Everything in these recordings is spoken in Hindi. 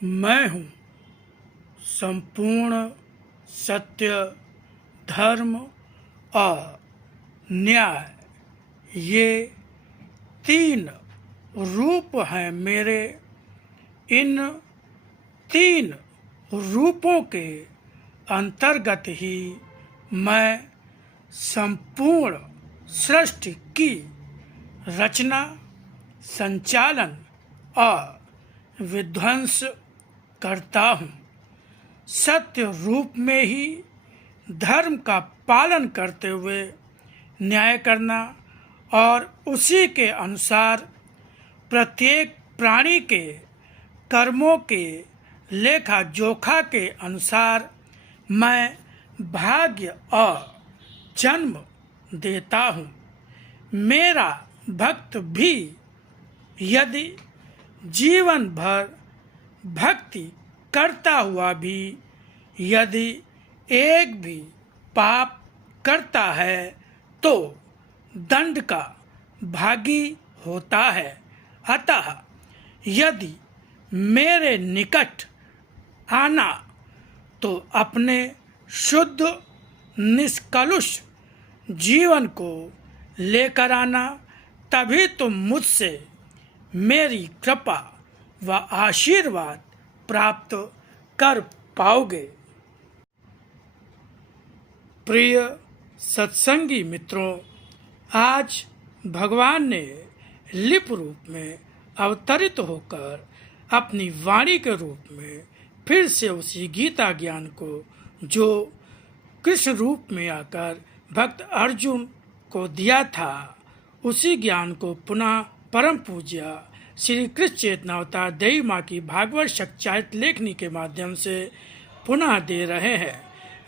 मैं हूँ संपूर्ण सत्य, धर्म और न्याय। ये तीन रूप हैं मेरे। इन तीन रूपों के अंतर्गत ही मैं संपूर्ण सृष्टि की रचना, संचालन और विध्वंस करता हूँ। सत्य रूप में ही धर्म का पालन करते हुए न्याय करना और उसी के अनुसार प्रत्येक प्राणी के कर्मों के लेखा जोखा के अनुसार मैं भाग्य और जन्म देता हूँ। मेरा भक्त भी यदि जीवन भर भक्ति करता हुआ भी यदि एक भी पाप करता है तो दंड का भागी होता है। अतः यदि मेरे निकट आना तो अपने शुद्ध निष्कलुष जीवन को लेकर आना, तभी तुम मुझसे मेरी कृपा व आशीर्वाद प्राप्त कर पाओगे। प्रिय सत्संगी मित्रों, आज भगवान ने लिप रूप में अवतरित होकर अपनी वाणी के रूप में फिर से उसी गीता ज्ञान को जो कृष्ण रूप में आकर भक्त अर्जुन को दिया था, उसी ज्ञान को पुनः परम पूज्य श्री कृष्ण चेतनावतार देवी माँ की भागवत सच्चारित लेखनी के माध्यम से पुनः दे रहे हैं।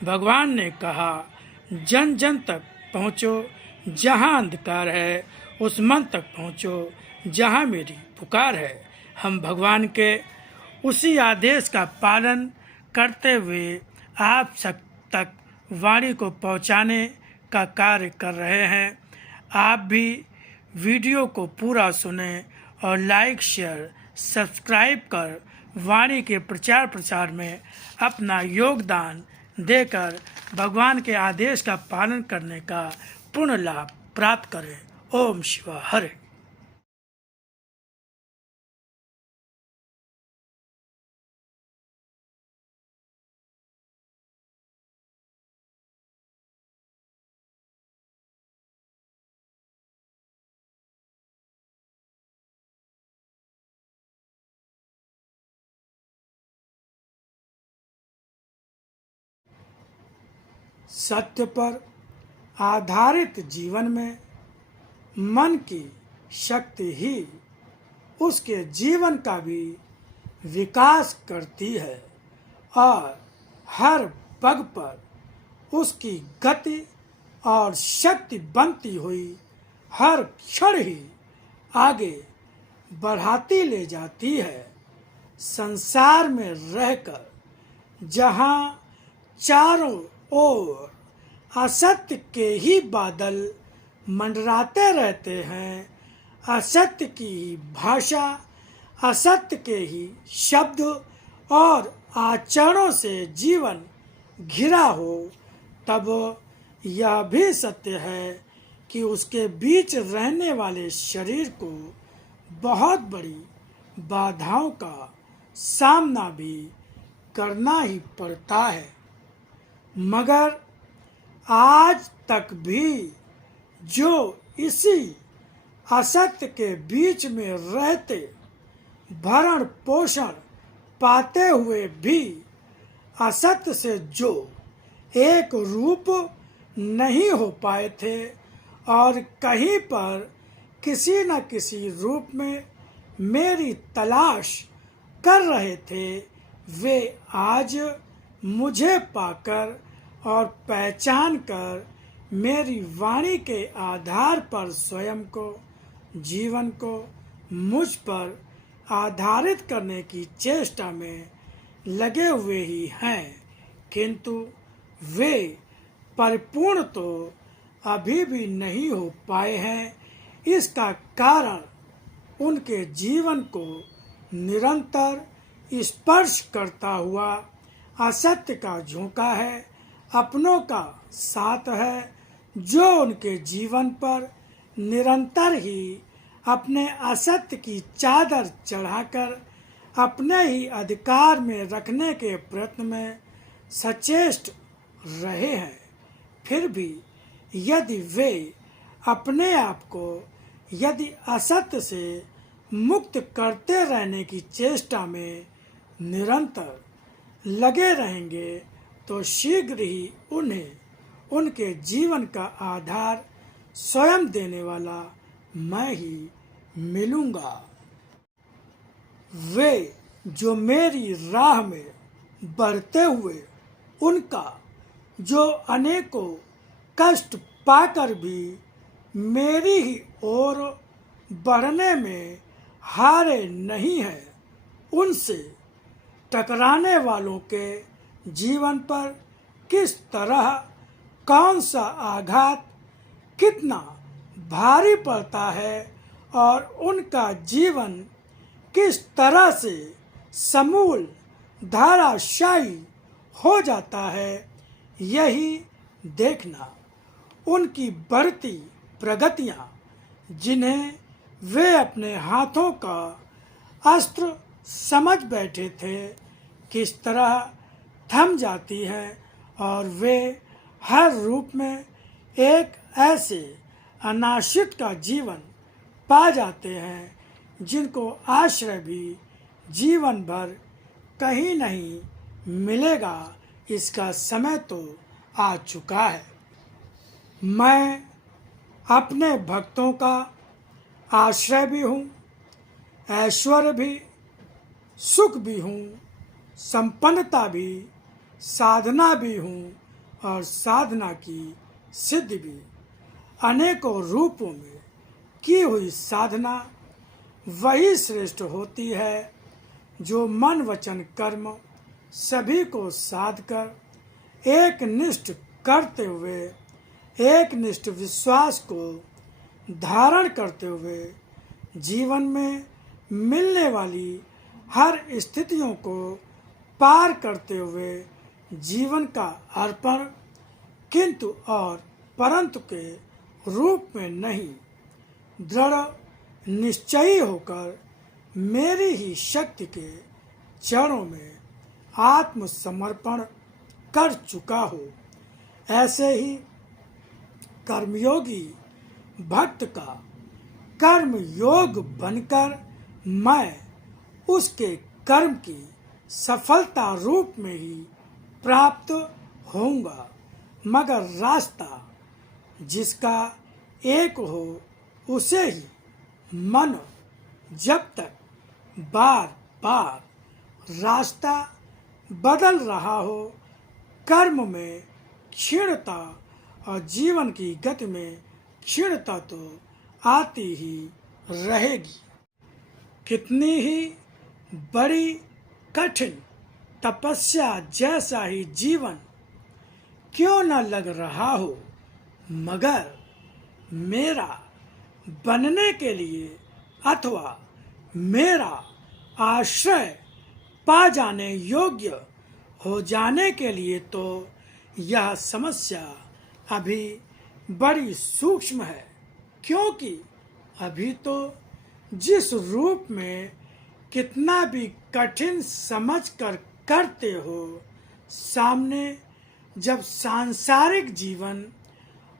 भगवान ने कहा, जन जन तक पहुँचो, जहाँ अंधकार है उस मन तक पहुँचो जहाँ मेरी पुकार है। हम भगवान के उसी आदेश का पालन करते हुए आप सब तक वाणी को पहुँचाने का कार्य कर रहे हैं। आप भी वीडियो को पूरा सुने और लाइक, शेयर, सब्सक्राइब कर वाणी के प्रचार प्रसार में अपना योगदान देकर भगवान के आदेश का पालन करने का पूर्ण लाभ प्राप्त करें। ओम शिवा हरे। सत्य पर आधारित जीवन में मन की शक्ति ही उसके जीवन का भी विकास करती है और हर पग पर उसकी गति और शक्ति बनती हुई हर क्षण ही आगे बढ़ाती ले जाती है। संसार में रहकर जहाँ चारों ओर असत्य के ही बादल मंडराते रहते हैं, असत्य की ही भाषा, असत्य के ही शब्द और आचरणों से जीवन घिरा हो, तब यह भी सत्य है कि उसके बीच रहने वाले शरीर को बहुत बड़ी बाधाओं का सामना भी करना ही पड़ता है। मगर आज तक भी जो इसी असत्य के बीच में रहते भरण पोषण पाते हुए भी असत्य से जो एक रूप नहीं हो पाए थे और कहीं पर किसी न किसी रूप में मेरी तलाश कर रहे थे, वे आज मुझे पाकर और पहचान कर मेरी वाणी के आधार पर स्वयं को, जीवन को मुझ पर आधारित करने की चेष्टा में लगे हुए ही हैं, किंतु वे परिपूर्ण तो अभी भी नहीं हो पाए हैं। इसका कारण उनके जीवन को निरंतर स्पर्श करता हुआ असत्य का झोंका है, अपनों का साथ है, जो उनके जीवन पर निरंतर ही अपने असत्य की चादर चढ़ाकर अपने ही अधिकार में रखने के प्रयत्न में सचेष्ट रहे हैं। फिर भी यदि वे अपने आप को यदि असत्य से मुक्त करते रहने की चेष्टा में निरंतर लगे रहेंगे तो शीघ्र ही उन्हें उनके जीवन का आधार स्वयं देने वाला मैं ही मिलूंगा। वे जो मेरी राह में बढ़ते हुए उनका जो अनेकों कष्ट पाकर भी मेरी ही ओर बढ़ने में हारे नहीं हैं, उनसे टकराने वालों के जीवन पर किस तरह कौन सा आघात कितना भारी पड़ता है और उनका जीवन किस तरह से समूल धाराशायी हो जाता है, यही देखना उनकी बढ़ती प्रगतियां जिन्हें वे अपने हाथों का अस्त्र समझ बैठे थे किस तरह थम जाती है और वे हर रूप में एक ऐसे अनाशित का जीवन पा जाते हैं जिनको आश्रय भी जीवन भर कहीं नहीं मिलेगा। इसका समय तो आ चुका है। मैं अपने भक्तों का आश्रय भी हूँ, ऐश्वर्य भी, सुख भी हूँ, संपन्नता भी, साधना भी हूँ और साधना की सिद्धि भी। अनेकों रूपों में की हुई साधना वही श्रेष्ठ होती है जो मन वचन कर्म सभी को साध कर एक निष्ठ करते हुए एक निष्ठ विश्वास को धारण करते हुए जीवन में मिलने वाली हर स्थितियों को पार करते हुए जीवन का अर्पण किंतु और परंतु के रूप में नहीं, दृढ़ निश्चयी होकर मेरी ही शक्ति के चरणों में आत्मसमर्पण कर चुका हो। ऐसे ही कर्मयोगी भक्त का कर्म योग बनकर मैं उसके कर्म की सफलता रूप में ही प्राप्त होऊंगा, मगर रास्ता जिसका एक हो उसे ही मन जब तक बार बार रास्ता बदल रहा हो, कर्म में क्षीणता और जीवन की गति में क्षीणता तो आती ही रहेगी। कितनी ही बड़ी कठिन तपस्या जैसा ही जीवन क्यों न लग रहा हो, मगर मेरा बनने के लिए अथवा मेरा आश्रय पा जाने योग्य हो जाने के लिए तो यह समस्या अभी बड़ी सूक्ष्म है, क्योंकि अभी तो जिस रूप में कितना भी कठिन समझकर करते हो, सामने जब सांसारिक जीवन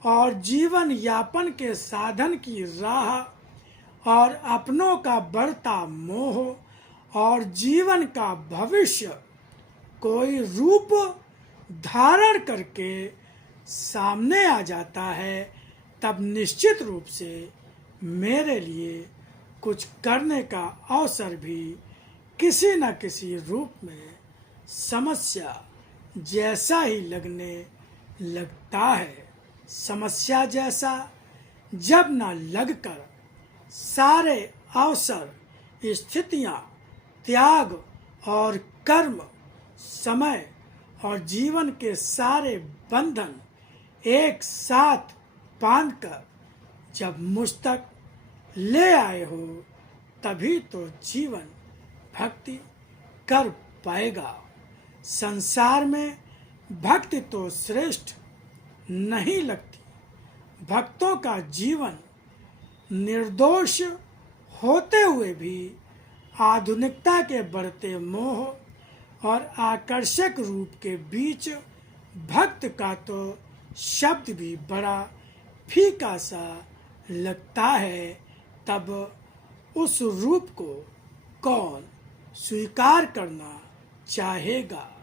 और जीवन यापन के साधन की राह और अपनों का बढ़ता मोह और जीवन का भविष्य कोई रूप धारण करके सामने आ जाता है, तब निश्चित रूप से मेरे लिए कुछ करने का अवसर भी किसी न किसी रूप में समस्या जैसा ही लगने लगता है। समस्या जैसा जब न लगकर सारे अवसर, स्थितियां, त्याग और कर्म, समय और जीवन के सारे बंधन एक साथ बांधकर जब मुझ तक ले आए हो, तभी तो जीवन भक्ति कर पाएगा। संसार में भक्ति तो श्रेष्ठ नहीं लगती। भक्तों का जीवन निर्दोष होते हुए भी आधुनिकता के बढ़ते मोह और आकर्षक रूप के बीच भक्त का तो शब्द भी बड़ा फीका सा लगता है। तब उस रूप को कौन स्वीकार करना चाहेगा।